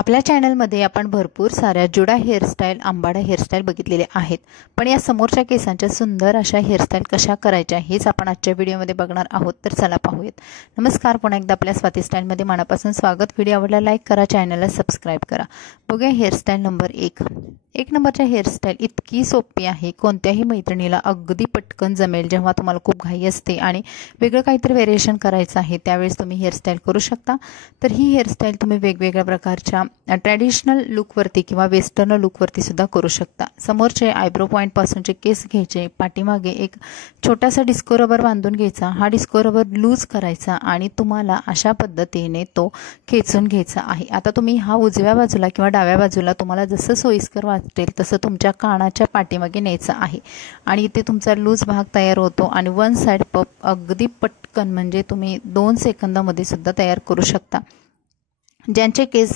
आपल्या चॅनलमध्ये आपण भरपूर साऱ्या जुडा हेअरस्टाईल, आंबाडा हेअरस्टाईल बघितलेले आहेत, पण या समोरच्या केसांच्या सुंदर अशा हेअरस्टाईल कशा करायच्या हेच आपण आजच्या व्हिडिओमध्ये बघणार आहोत। तर चला पाहूयात। नमस्कार, पुन्हा एकदा आपल्या स्वाती स्टाईलमध्ये मनापासून स्वागत। व्हिडिओ आवडला लाईक करा, चॅनलला सबस्क्राइब करा। बघूया हेअरस्टाईल नंबर 1। एक नंबरच्या हेअरस्टाईल इतकी सोपी आहे, कोणत्याही मैत्रिणीला अगदी पटकन जमेल। जेव्हा तुम्हाला खूप घाई असते आणि वेगळं काहीतरी व्हेरिएशन करायचं आहे त्यावेळेस तुम्ही हेअरस्टाईल करू शकता। तर ही हेअरस्टाईल तुम्ही वेगवेगळ्या प्रकारच्या ट्रेडिशनल लुकवरती किंवा वेस्टर्न लुकवरती सुद्धा करू शकता। समोरचे आयब्रो पॉइंट पासूनचे केस घ्यायचे, पाठीमागे एक छोटासा डिस्को रबर बांधून घ्यायचा, हा डिस्को रबर लूज करायचा आणि तुम्हाला अशा पद्धतीने तो खेचून घ्यायचा आहे। आता तुम्ही हा उजव्या बाजूला किंवा डाव्या बाजूला तुम्हाला जसं सोयीस्कर वाटेल तसं तुमच्या कानाच्या पाठीमागे न्यायचं आहे आणि इथे तुमचा लूज भाग तयार होतो आणि वन साइड पफ अगदी पटकन म्हणजे तुम्ही 2 सेकंदामध्ये सुद्धा तयार करू शकता। ज्यांचे केस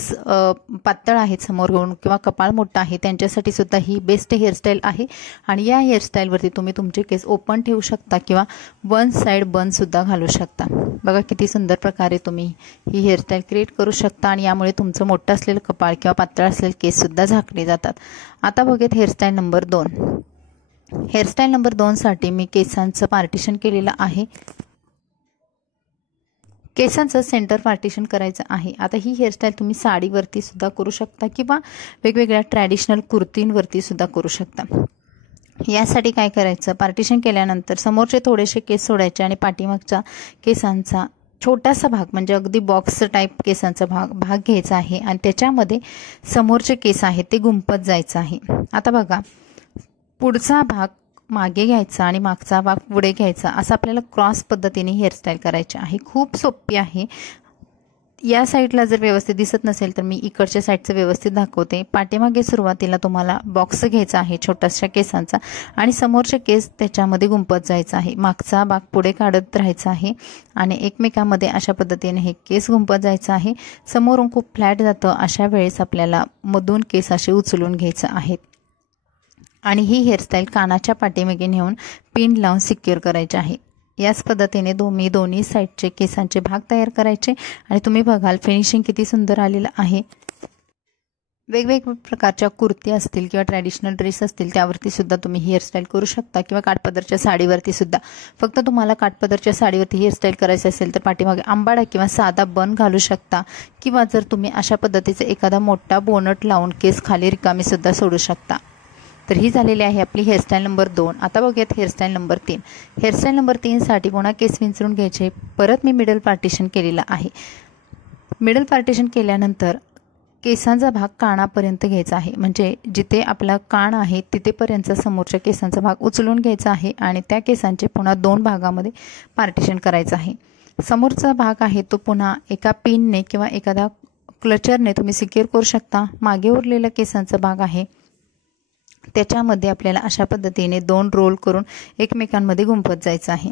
पातळ आहेत समोरून किंवा कपाळ मोठा आहे त्यांच्यासाठी सुद्धा ही बेस्ट हेअरस्टाईल आहे आणि या हेअरस्टाईलवरती तुम्ही तुमचे केस ओपन ठेवू शकता किंवा वन साइड बन सुद्धा घालू शकता। बघा किती सुंदर प्रकारे तुम्ही ही हेअरस्टाईल क्रिएट करू शकता आणि यामुळे तुमचं मोठं असलेलं कपाळ किंवा पातळ असलेले केस सुद्धा झाकले जातात। आता बघूयात हेअरस्टाईल नंबर 2। हेअरस्टाईल नंबर 2 साठी मी केसांचं पार्टिशन केलेलं आहे। केसांचं सेंटर पार्टिशन करायचं आहे। आता ही हेअरस्टाईल तुम्ही साडीवरती सुद्धा करू शकता किंवा वेगवेगळ्या ट्रॅडिशनल कुर्तींवरती सुद्धा करू शकता। यासाठी काय करायचं, पार्टिशन केल्यानंतर समोरचे थोडेसे केस सोडायचे आणि पाठीमागच्या केसांचा छोटासा भाग म्हणजे अगदी बॉक्स टाइप केसांचा भाग घ्यायचा आहे आणि त्याच्यामध्ये समोरचे केस आहेत ते गुंफत जायचं आहे। आता बघा, पुढचा भाग मागे घ्यायचा आणि मागचा भाग पुढे घ्यायचा, असं आपल्याला क्रॉस पद्धतीने हेअरस्टाईल करायची आहे। खूप सोपी आहे। या साईडला जर व्यवस्थित दिसत नसेल तर मी इकडच्या साईडचं व्यवस्थित दाखवते। पाठीमागे सुरुवातीला तुम्हाला बॉक्स घ्यायचा आहे छोटासा केसांचा आणि समोरचे केस त्याच्यामध्ये गुंफत जायचं आहे। मागचा भाग पुढे काढत राहायचा आहे आणि एकमेकांमध्ये अशा पद्धतीने हे केस गुंफत जायचं आहे। समोरून खूप फ्लॅट जातं, अशा वेळेस आपल्याला मधून केस असे उचलून घ्यायचं आहे आणि ही हेअरस्टाईल कानाच्या पाठीमागे नेऊन पिन लावून सिक्युअर करायची आहे। याच पद्धतीने दोन्ही साईडचे केसांचे भाग तयार करायचे आणि तुम्ही बघाल फिनिशिंग किती सुंदर आलेलं आहे। वेगवेगळ्या प्रकारच्या कुर्ती असतील किंवा ट्रॅडिशनल ड्रेस असतील त्यावरती सुद्धा तुम्ही हेअरस्टाईल करू शकता किंवा काठपदरच्या साडीवरती सुद्धा। फक्त तुम्हाला काठपदरच्या साडीवरती हेअरस्टाईल करायची असेल तर पाठीमागे आंबाडा किंवा साधा बन घालू शकता किंवा जर तुम्ही अशा पद्धतीचा एखादा मोठा बोनट लावून केस खाली रिकामी सुद्धा सोडू शकता। तर ही झालेली आहे आपली हेअरस्टाईल नंबर 2। आता बघूयात हेअरस्टाईल नंबर 3। हेअरस्टाईल नंबर 3 साठी पुन्हा केस विंचरून घ्यायचे। परत मी मिडल पार्टिशन केलेलं आहे। मिडल पार्टिशन केल्यानंतर केसांचा भाग कानापर्यंत घ्यायचा आहे, म्हणजे जिथे आपला कान आहे तिथेपर्यंत समोरच्या केसांचा भाग उचलून घ्यायचा आहे आणि त्या केसांचे पुन्हा 2 भागामध्ये पार्टिशन करायचं आहे। समोरचा भाग आहे तो पुन्हा एका पिनने किंवा एखाद्या क्लचरने तुम्ही सिक्युअर करू शकता। मागे उरलेला केसांचा भाग आहे त्याच्यामध्ये आपल्याला अशा पद्धतीने 2 रोल करून एकमेकांमध्ये गुंफत जायचं आहे।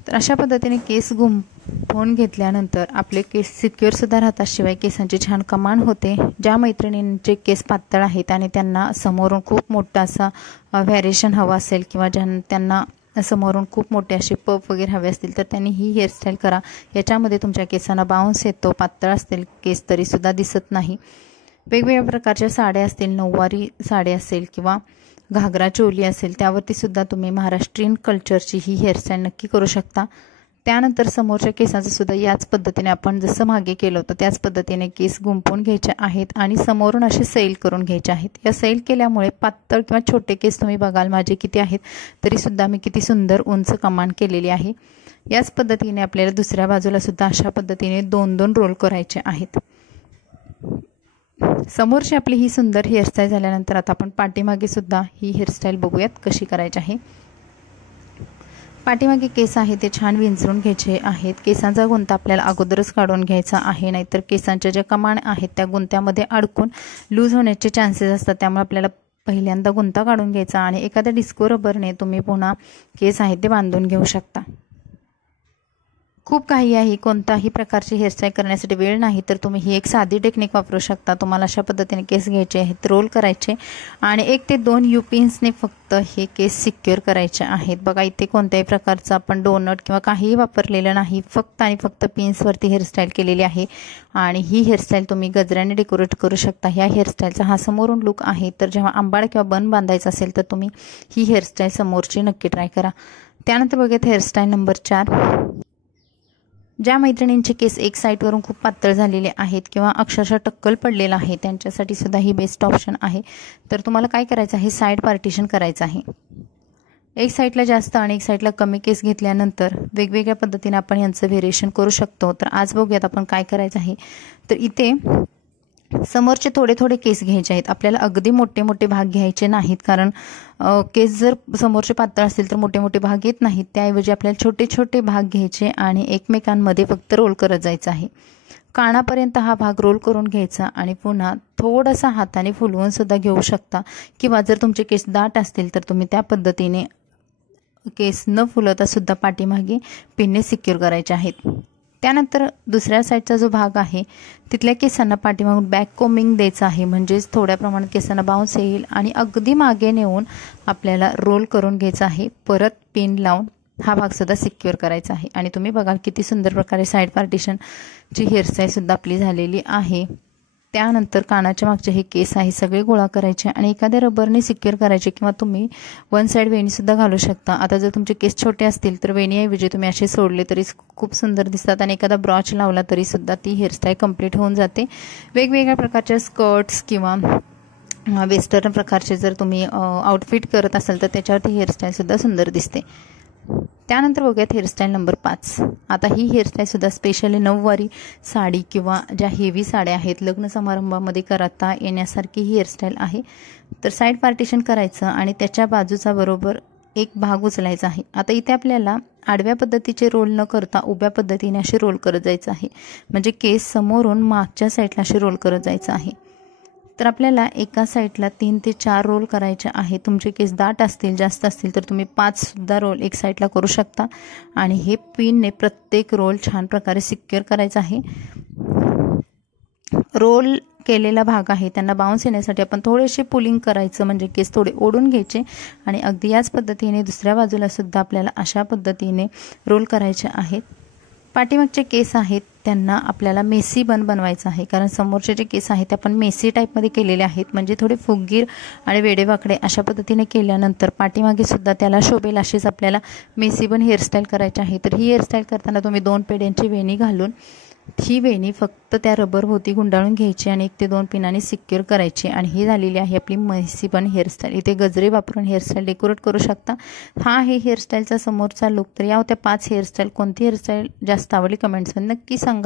तर अशा पद्धतीने केस गुंफवून घेतल्यानंतर आपले केस सिक्युअर सुद्धा राहतात, शिवाय केसांची छान कमांड होते। ज्या मैत्रिणींचे केस पातळ आहेत आणि त्यांना समोरून खूप मोठा असा व्हेरिएशन हवा असेल किंवा त्यांना समोरून खूप मोठे असे पफ वगैरे हवे असतील तर त्यांनी ही हेअरस्टाईल करा। याच्यामध्ये तुमच्या केसांना बाउन्स येतो, पातळ असतील केस तरी सुद्धा दिसत नाही। वेगवेगळ्या प्रकारच्या साड्या असतील, नऊवारी साडी असेल किंवा घागरा चोली असेल त्यावरती सुद्धा तुम्ही महाराष्ट्रीयन कल्चरची ही हेअरस्टाईल नक्की करू शकता। त्यानंतर समोरच्या केसांचं सुद्धा याच पद्धतीने आपण जसं मागे केलं होतं त्याच पद्धतीने केस गुंफवून घ्यायचे आहेत आणि समोरून असे सैल करून घ्यायचे आहेत। या सैल केल्यामुळे पातळ किंवा छोटे केस तुम्ही बघाल माझे किती आहेत तरी सुद्धा मी किती सुंदर उंच कमांड केलेली आहे। याच पद्धतीने आपल्याला दुसऱ्या बाजूला सुद्धा अशा पद्धतीने 2-2 रोल करायचे आहेत। समोरची आपली ही सुंदर हेअरस्टाईल झाल्यानंतर आता आपण पाठीमागे सुद्धा ही हेअरस्टाईल बघूयात कशी करायची आहे। पाठीमागे केस आहे ते छान विंचरून घ्यायचे आहेत। केसांचा गुंता आपल्याला अगोदरच काढून घ्यायचा आहे, नाहीतर केसांच्या ज्या कमाण आहेत त्या गुंत्यामध्ये अडकून लूज होण्याचे चान्सेस असतात। त्यामुळे आपल्याला पहिल्यांदा गुंता काढून घ्यायचा आणि एखाद्या डिस्को रबरने तुम्ही पुन्हा केस आहेत ते बांधून घेऊ शकता। खूप काही आहे, कोणताही प्रकारची हेअरस्टाईल करण्यासाठी वेळ नाही, तर तुम्ही ही एक साधी टेक्निक वापरू शकता. तुम्हाला अशा पद्धतीने केस घ्यायचे आहेत, रोल करायचे आणि 1 ते 2 यू पिन्सने फक्त हे केस सिक्युअर करायचे आहेत. बघा इथे कोणत्याही प्रकारचं आपण डोनट किंवा काहीही वापरलेलं नाही, फक्त आणि फक्त पिन्सवरती हेअरस्टाईल केलेली आहे. आणि ही हेअरस्टाईल तुम्ही गजऱ्याने डेकोरेट करू शकता. ह्या हेअरस्टाईलचा हा समोरून लुक आहे. तर जेव्हा आंबाड किंवा बन बांधायचं असेल तर तुम्ही ही हेअरस्टाईल समोरची नक्की ट्राय करा. त्यानंतर बघूयात हेअरस्टाईल नंबर 4. ज्या मैत्रिणींचे केस एक साईडवरून खूप पातळ झालेले आहेत किंवा अक्षरशः टक्कल पडलेला आहे, त्यांच्यासाठी सुद्धा ही बेस्ट ऑप्शन आहे. तर तुम्हाला काय करायचं आहे, साईड पार्टिशन करायचं आहे. एक साईडला जास्त आणि एक साईडला कमी केस घेतल्यानंतर वेगवेगळ्या पद्धतीने आपण यांचं व्हेरिएशन करू शकतो. तर आज बघूयात आपण काय करायचं आहे. तर इथे समोरचे थोडे थोडे केस घ्यायचे आहेत. आपल्याला अगदी मोठे मोठे भाग घ्यायचे नाहीत, कारण केस जर समोरचे पातळ असतील तर मोठे मोठे भाग येत नाहीत. त्याऐवजी आपल्याला छोटे छोटे भाग घ्यायचे आणि एकमेकांमध्ये फक्त रोल करत जायचं आहे. कानापर्यंत हा भाग रोल करून घ्यायचा आणि पुन्हा थोडासा हाताने फुलवून सुद्धा घेऊ शकता, किंवा जर तुमचे केस दाट असतील तर तुम्ही त्या पद्धतीने केस न फुलवता सुद्धा पाठीमागे पिनने सिक्युअर करायचे आहेत. त्यानंतर दुसऱ्या साईडचा जो भाग आहे तिथल्या केसांना पाठीमागून बॅक कोमिंग द्यायचं आहे, म्हणजेच थोड्या प्रमाणात केसांना बाउन्स येईल आणि अगदी मागे नेऊन आपल्याला रोल करून घ्यायचं आहे. परत पिन लावून हा भाग सुद्धा सिक्युअर करायचा आहे. आणि तुम्ही बघा किती सुंदर प्रकारे साईड पार्टिशनची हेअरस्टाईल सुद्धा आपली झालेली आहे. त्यानंतर कानाच्या मागचे हे केस आहे सगळे गोळा करायचे आणि एखाद्या रबरने सिक्युअर करायचे, किंवा तुम्ही वन साईड वेणीसुद्धा घालू शकता. आता जर तुमचे केस छोटे असतील तर वेणीऐवजी तुम्ही असे सोडले तरी खूप सुंदर दिसतात आणि एखादा ब्रॉच लावला तरी सुद्धा ती हेअरस्टाईल कंप्लीट होऊन जाते. वेगवेगळ्या प्रकारच्या स्कर्ट्स किंवा वेस्टर्न प्रकारचे जर तुम्ही आउटफिट करत असाल तर त्याच्यावरती हेअरस्टाईलसुद्धा सुंदर दिसते. त्यानंतर बघूयात हेअरस्टाईल नंबर 5. आता ही हेअरस्टाईलसुद्धा स्पेशली नऊवारी साडी किंवा ज्या हेवी साड्या आहेत लग्न समारंभामध्ये करता येण्यासारखी ही हेअरस्टाईल आहे. तर साईड पार्टिशन करायचं आणि त्याच्या बाजूचा बरोबर एक भाग उचलायचा आहे. आता इथे आपल्याला आडव्या पद्धतीचे रोल न करता उभ्या पद्धतीने असे रोल करत जायचं आहे, म्हणजे केस समोरून मागच्या साईडला असे रोल करत जायचं आहे. तर आपल्याला एका साईडला 3 ते 4 रोल करायचे आहे. तुमचे केस दाट असतील जास्त असतील तर तुम्ही 5 सुद्धा रोल एक साईडला करू शकता. आणि हे पिनने प्रत्येक रोल छान प्रकारे सिक्युअर करायचा आहे. रोल केलेला भाग आहे त्यांना बाउन्स येण्यासाठी आपण थोडेसे पुलिंग करायचं, म्हणजे केस थोडे ओढून घ्यायचे आणि अगदी याच पद्धतीने दुसऱ्या बाजूला सुद्धा आपल्याला अशा पद्धतीने रोल करायचे आहेत. पाठीमागचे केस आहेत त्यांना आपल्याला मेसी बन बनवायचं आहे, कारण समोरचे जे केस आहेत ते आपण मेसी टाईपमध्ये केलेले आहेत, म्हणजे थोडे फुगगीर आणि वेडेवाकडे अशा पद्धतीने केल्यानंतर पाठीमागे सुद्धा त्याला शोभेल अशीच आपल्याला मेसी बन हेअरस्टाईल करायची आहे. तर ही हेअरस्टाईल करताना तुम्ही 2 पेड्यांची वेणी घालून ही वेणी फक्त त्या रबरभोवती गुंडाळून घ्यायची आणि 1 ते 2 पिनाने सिक्युअर करायची. आणि ही झालेली आहे आपली मेसी बन हेअरस्टाईल. इथे गजरे वापरून हेअरस्टाईल डेकोरेट करू शकता. हा आहे हेअरस्टाईलचा समोरचा लुक. तर या होत्या 5 हेअरस्टाईल. कोणती हेअरस्टाईल जास्त आवडली कमेंट्समध्ये नक्की सांगा.